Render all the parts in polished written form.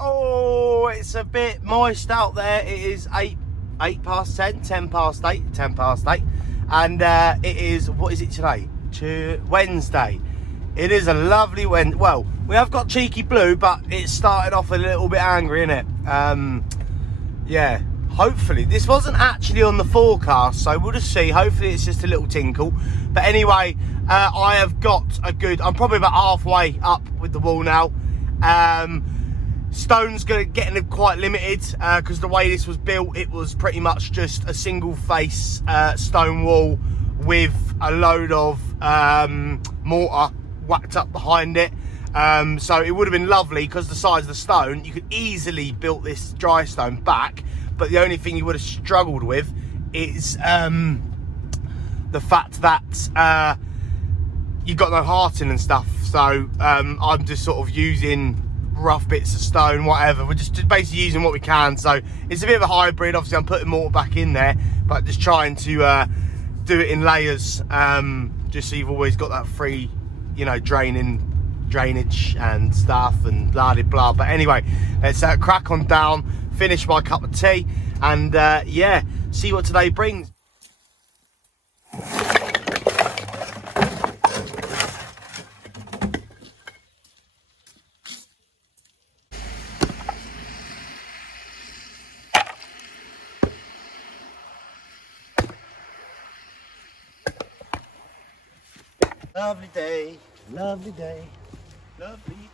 Oh, it's a bit moist out there. It is 8 past 10, 10 past 8, 10 past 8. And it is, what is it today? Wednesday. It is a lovely Wednesday. Well, we have got cheeky blue, but it started off a little bit angry, innit? Yeah, hopefully. This wasn't actually on the forecast, so we'll just see. Hopefully it's just a little tinkle. But anyway, I have got a good, I'm probably about halfway up with the wall now. Stone's getting quite limited because the way this was built, it was pretty much just a single face stone wall with a load of mortar whacked up behind it. So it would have been lovely because the size of the stone, you could easily build this dry stone back, but the only thing you would have struggled with is the fact that you've got no hearting and stuff. So I'm just sort of using rough bits of stone, whatever. We're just basically using what we can. So it's a bit of a hybrid. Obviously I'm putting mortar back in there, but just trying to do it in layers, just so you've always got that free, you know, drainage and stuff and blah de blah. But anyway, let's crack on down, finish my cup of tea, and yeah, see what today brings. Lovely day, lovely day, lovely day.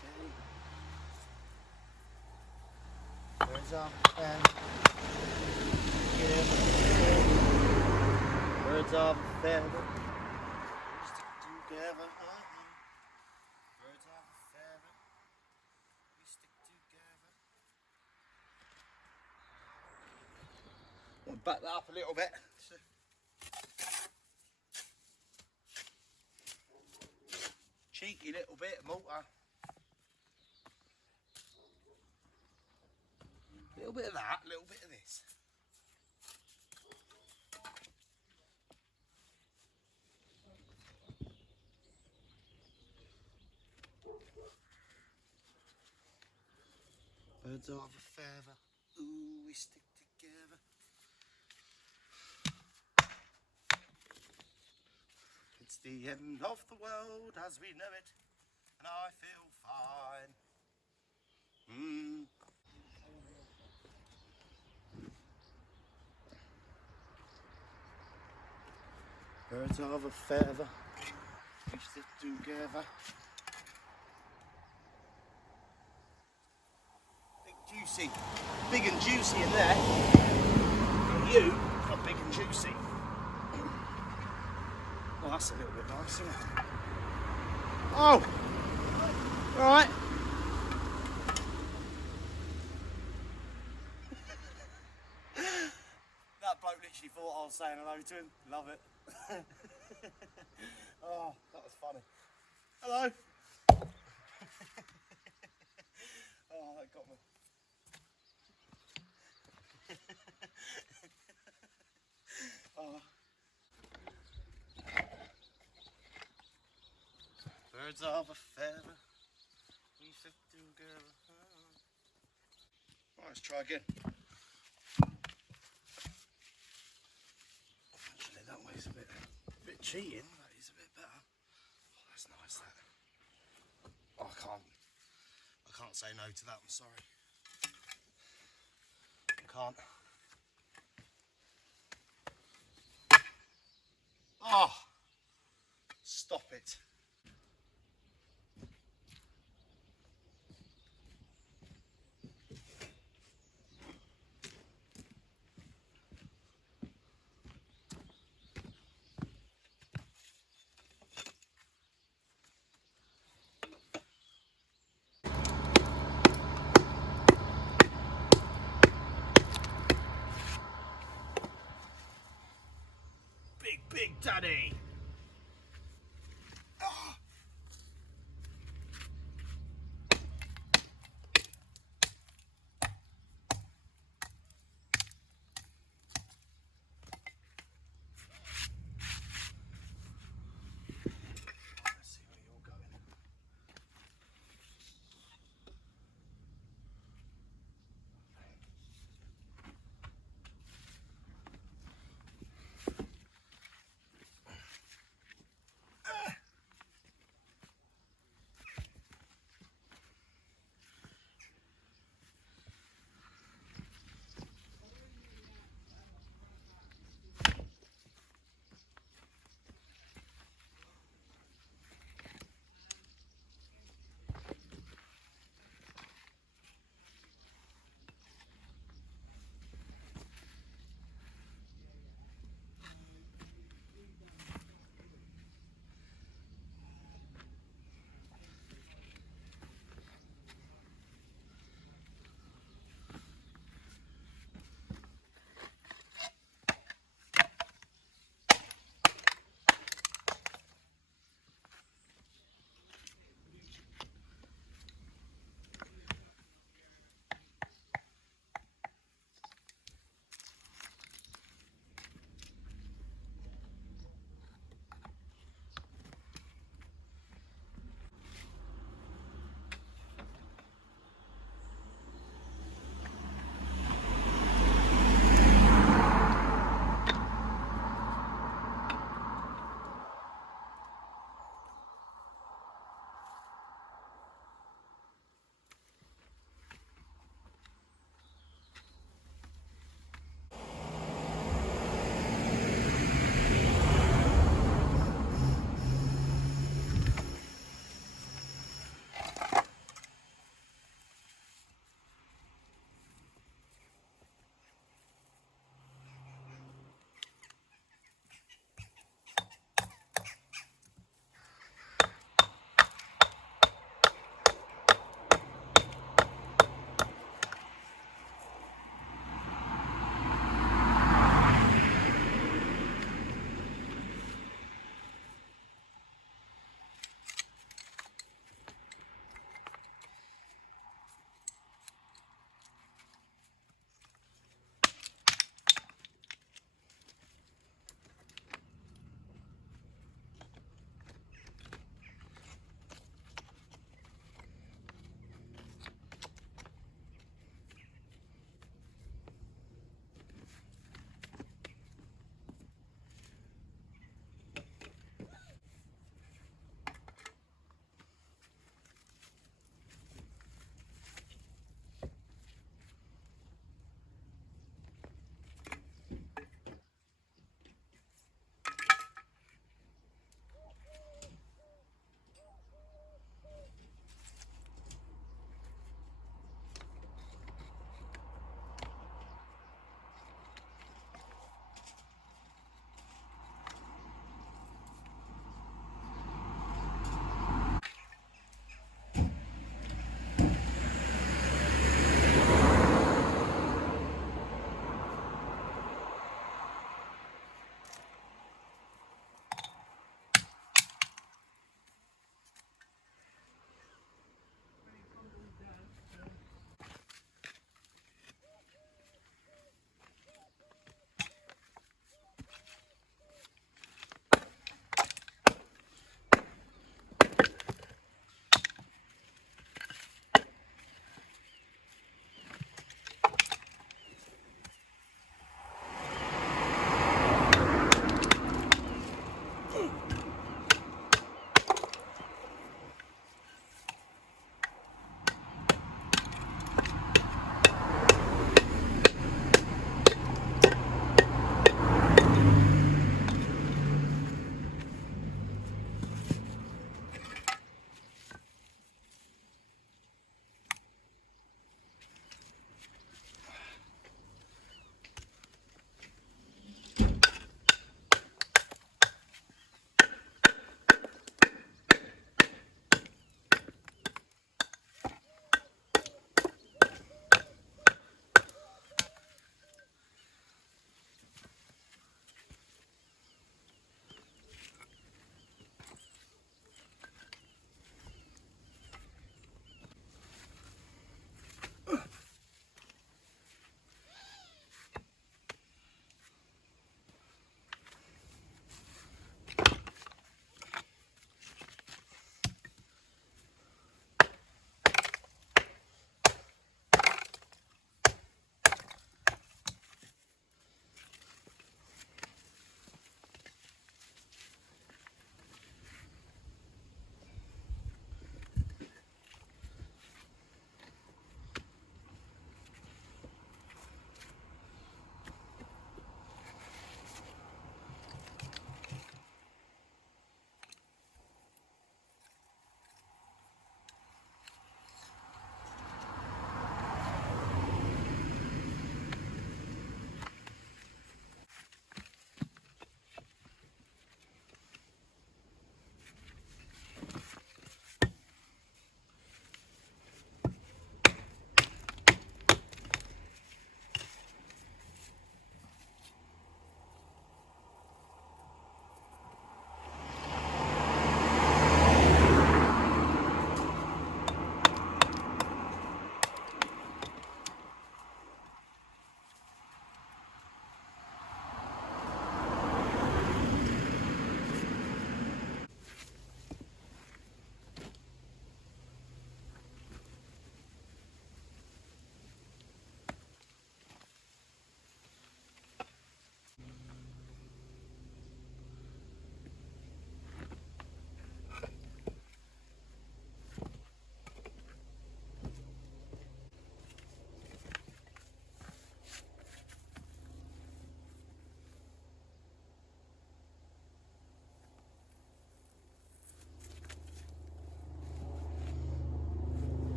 Birds of a feather, birds of a feather, we stick together. Birds of a feather, we stick together. I'll back that up a little bit. Cheeky little bit of mortar. A little bit of that, a little bit of this. Birds of a feather, ooh, we stick together. It's the end of the world as we know it, and I feel fine. Birds of a feather, we stick together. Big and juicy in there. And you are big and juicy. Well, that's a little bit nice, isn't it? Oh! Alright. That bloke literally thought I was saying hello to him. Love it. Oh, that was funny. Hello. Oh, that got me. Oh. Birds of a feather, we stick together. Right, let's try again. Actually, that way's a bit cheating. That is a bit better. Oh, that's nice. That. Oh, I can't say no to that. I'm sorry. I can't. Oh, stop it. Big Daddy. Oh. Let's see where you're going.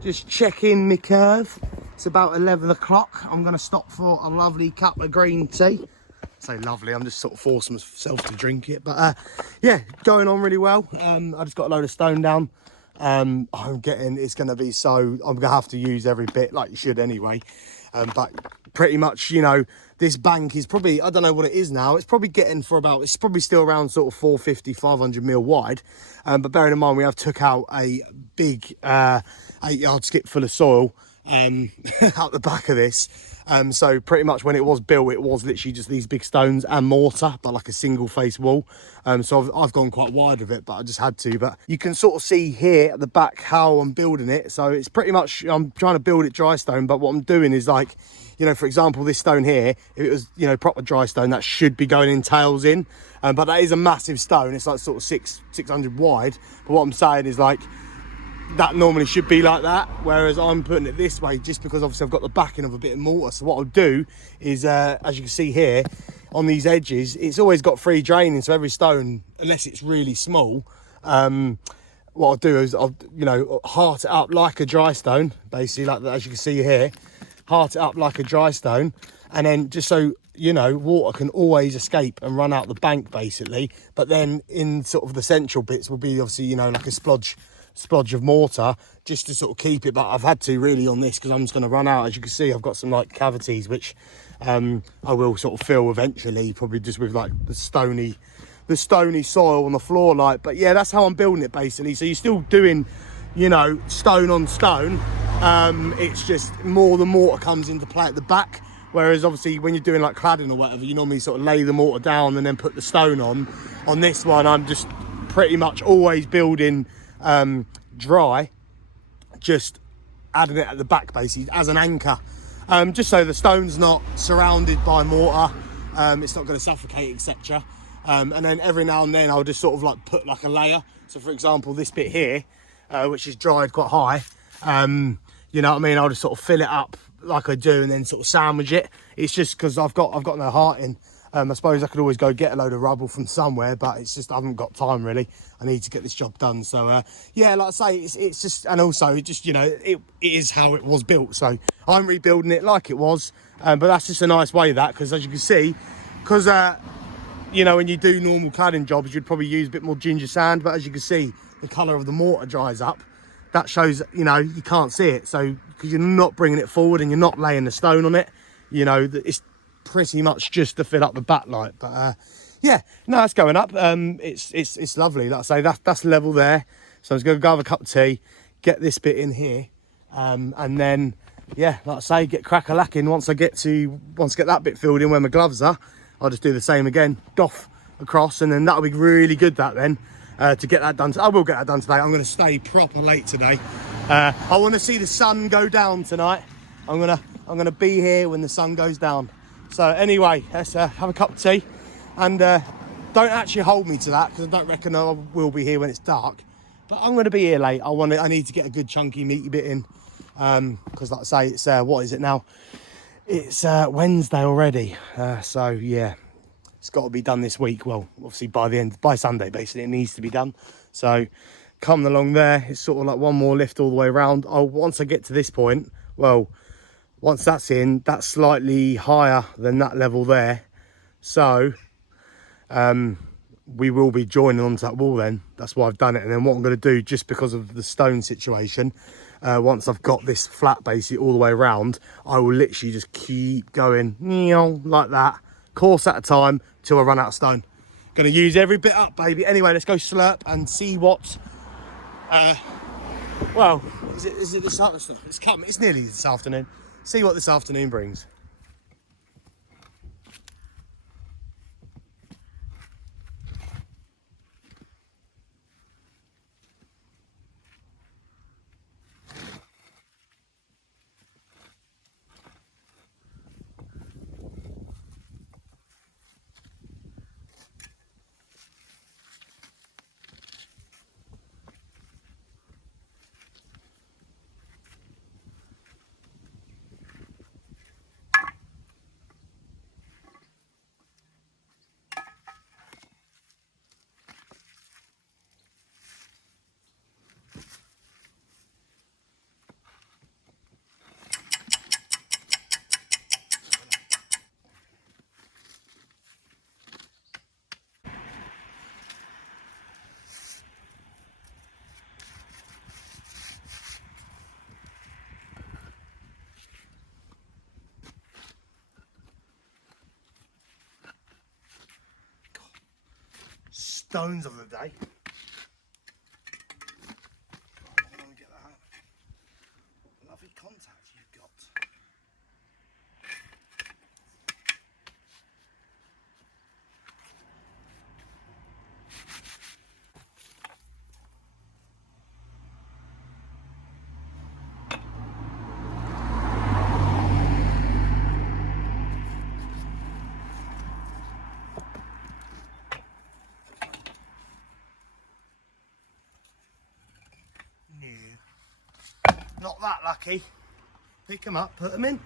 Just checking my curve. It's about 11 o'clock. I'm going to stop for a lovely cup of green tea. I say lovely, I'm just sort of forcing myself to drink it. But yeah, going on really well. I just got a load of stone down. It's going to be so, I'm going to have to use every bit like you should anyway. But pretty much, you know, this bank is probably, I don't know what it is now. It's probably getting for about, it's probably still around sort of 450, 500 mil wide. But bearing in mind, we have took out a big 8-yard skip full of soil out the back of this. So pretty much when it was built, it was literally just these big stones and mortar, but like a single face wall. So I've gone quite wide with it, but I just had to. But you can sort of see here at the back how I'm building it. So it's pretty much, I'm trying to build it dry stone, but what I'm doing is like, you know, for example, this stone here, if it was, you know, proper dry stone, that should be going in tails in. But that is a massive stone. It's like sort of 600 wide. But what I'm saying is like, that normally should be like that, whereas I'm putting it this way just because obviously I've got the backing of a bit of mortar. So what I'll do is, as you can see here, on these edges, it's always got free draining, so every stone, unless it's really small, what I'll do is I'll, you know, heart it up like a dry stone, basically like that, as you can see here, heart it up like a dry stone, and then just so you know, water can always escape and run out the bank basically. But then in sort of the central bits will be obviously, you know, like a splodge of mortar just to sort of keep it. But I've had to really on this because I'm just going to run out. As you can see, I've got some like cavities which I will sort of fill eventually, probably just with like the stony soil on the floor, like. But yeah, that's how I'm building it basically. So you're still doing, you know, stone on stone. It's just more the mortar comes into play at the back, whereas obviously when you're doing like cladding or whatever, you normally sort of lay the mortar down and then put the stone on this one, I'm just pretty much always building dry, just adding it at the back basically as an anchor, just so the stone's not surrounded by mortar, it's not going to suffocate, etc. And then every now and then I'll just sort of like put like a layer. So for example, this bit here, which is dried quite high, you know what I mean, I'll just sort of fill it up like I do and then sort of sandwich it. It's just because I've got no heart in. I suppose I could always go get a load of rubble from somewhere, but it's just I haven't got time really. I need to get this job done. So yeah, like I say, it's just, and also it just, you know, it is how it was built. So I'm rebuilding it like it was, but that's just a nice way of that, because as you can see, because you know, when you do normal cladding jobs, you'd probably use a bit more ginger sand, but as you can see, the colour of the mortar dries up. That shows, you know, you can't see it. So because you're not bringing it forward and you're not laying the stone on it, you know, it's pretty much just to fill up the backlight. But yeah, no, it's going up. It's lovely. Like I say, that's level there. So I'm just going to go have a cup of tea, get this bit in here, and then yeah, like I say, get crack-a-lacking. Once I get that bit filled in where my gloves are, I'll just do the same again, doff across, and then that'll be really good. That then to get that done. I will get that done today. I'm going to stay proper late today. I want to see the sun go down tonight. I'm gonna be here when the sun goes down. So anyway, let's have a cup of tea, and don't actually hold me to that because I don't reckon I will be here when it's dark. But I'm going to be here late. I need to get a good chunky meaty bit in, because like I say, it's what is it now? It's Wednesday already. So yeah, it's got to be done this week. Well, obviously by Sunday, basically it needs to be done. So coming along there, it's sort of like one more lift all the way around. Oh, once I get to this point, well, once that's in, that's slightly higher than that level there. So we will be joining onto that wall then. That's why I've done it. And then what I'm going to do, just because of the stone situation, once I've got this flat basically all the way around, I will literally just keep going like that, course at a time, till I run out of stone. Going to use every bit up, baby. Anyway, let's go slurp and see what well, is it this afternoon? It's nearly this afternoon. See what this afternoon brings. stones of the day. Let me get that out. Lovely contact you've got. Not that lucky. Pick them up, put them in.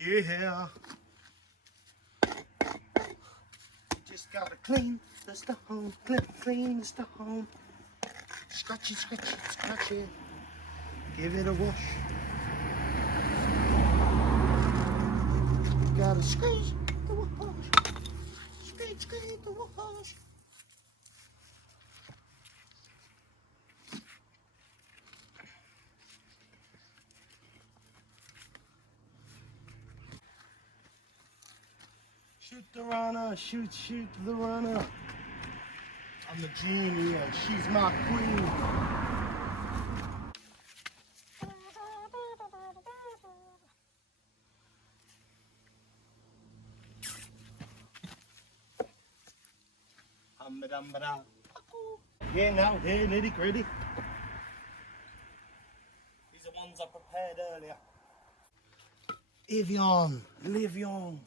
Yeah. Just gotta clean the stone, clean the stone. Scratch it, scratch it, scratch it. Give it a wash. Gotta squeeze the wash. Squeeze the wash. Shoot the runner, shoot the runner. I'm the genie and she's my queen. Hum-ba-dum-ba-dum. Yeah, now here, nitty gritty. These are ones I prepared earlier. Evian, Livion.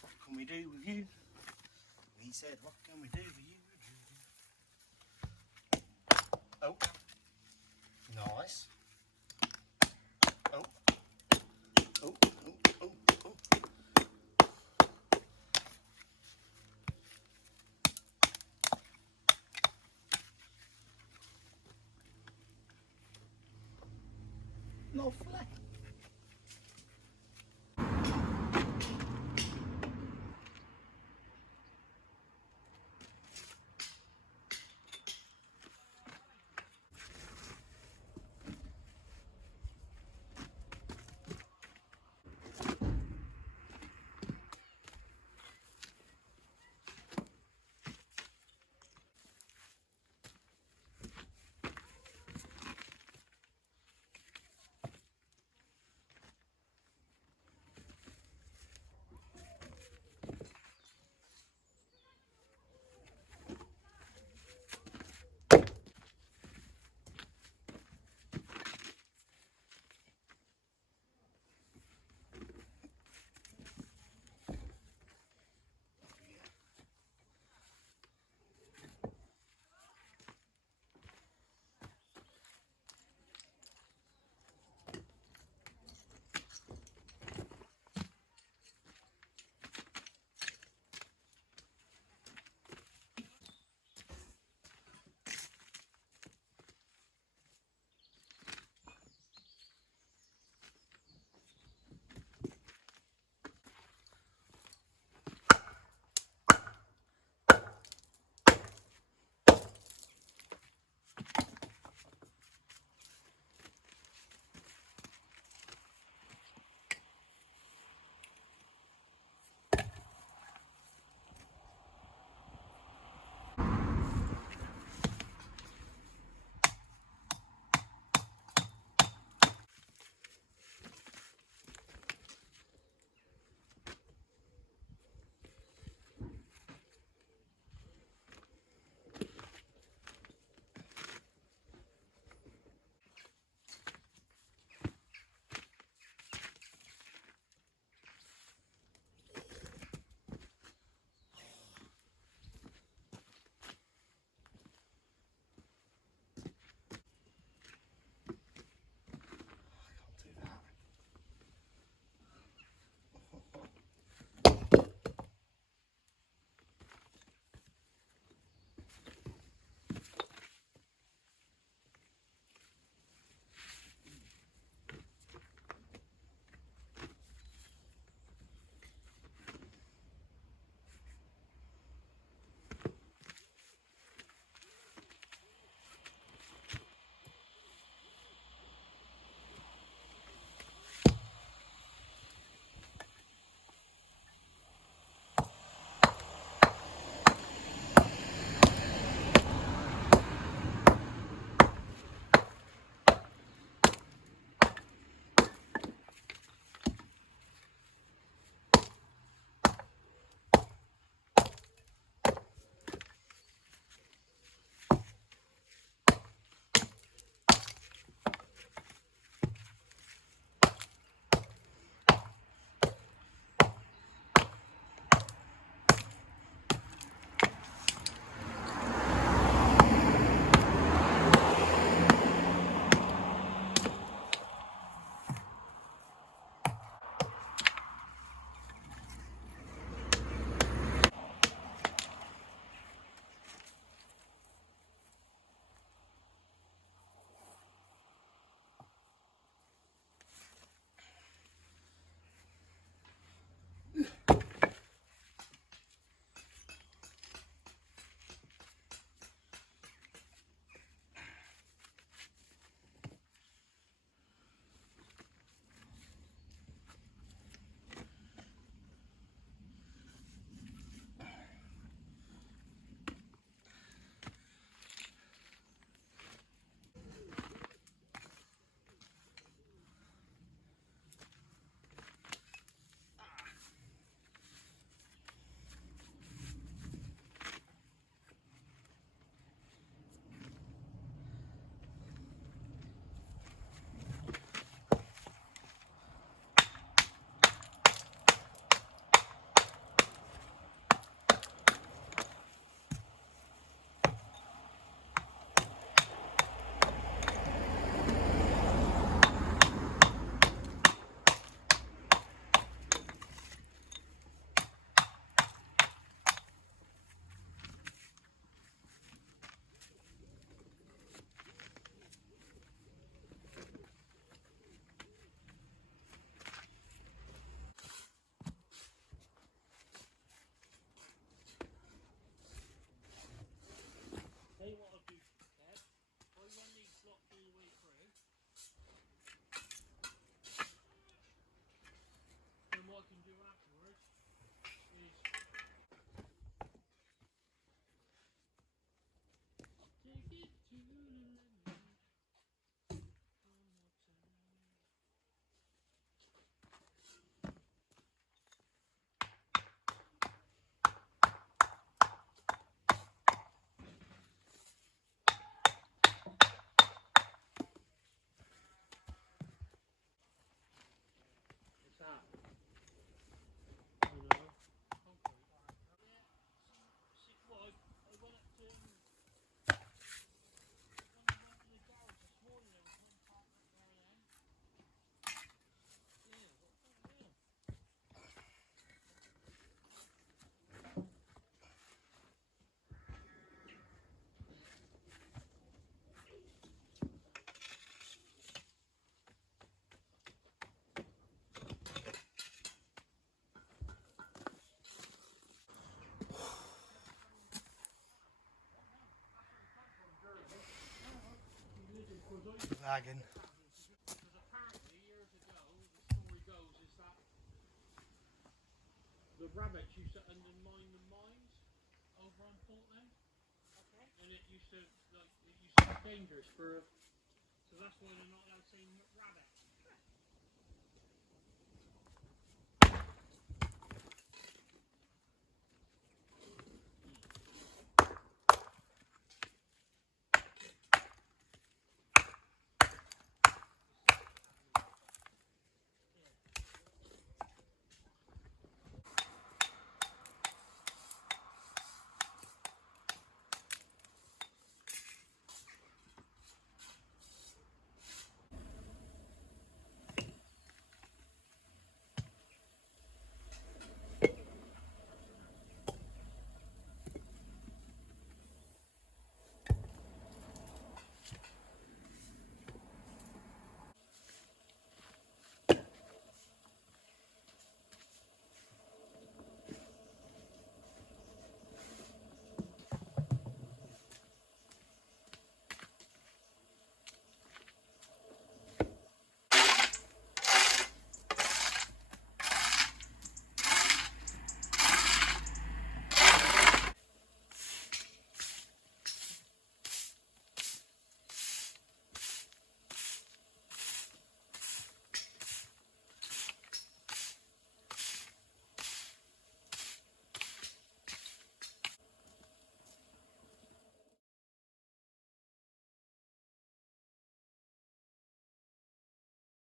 What can we do with you? He said, what can we do with you? Oh, nice. Oh, oh, oh, oh, oh. Lovely. Lagging. Because apparently years ago, the story goes is that the rabbits used to undermine the mines over on Portland. Okay. And it used to be dangerous for. So that's why they're not allowed to say rabbit.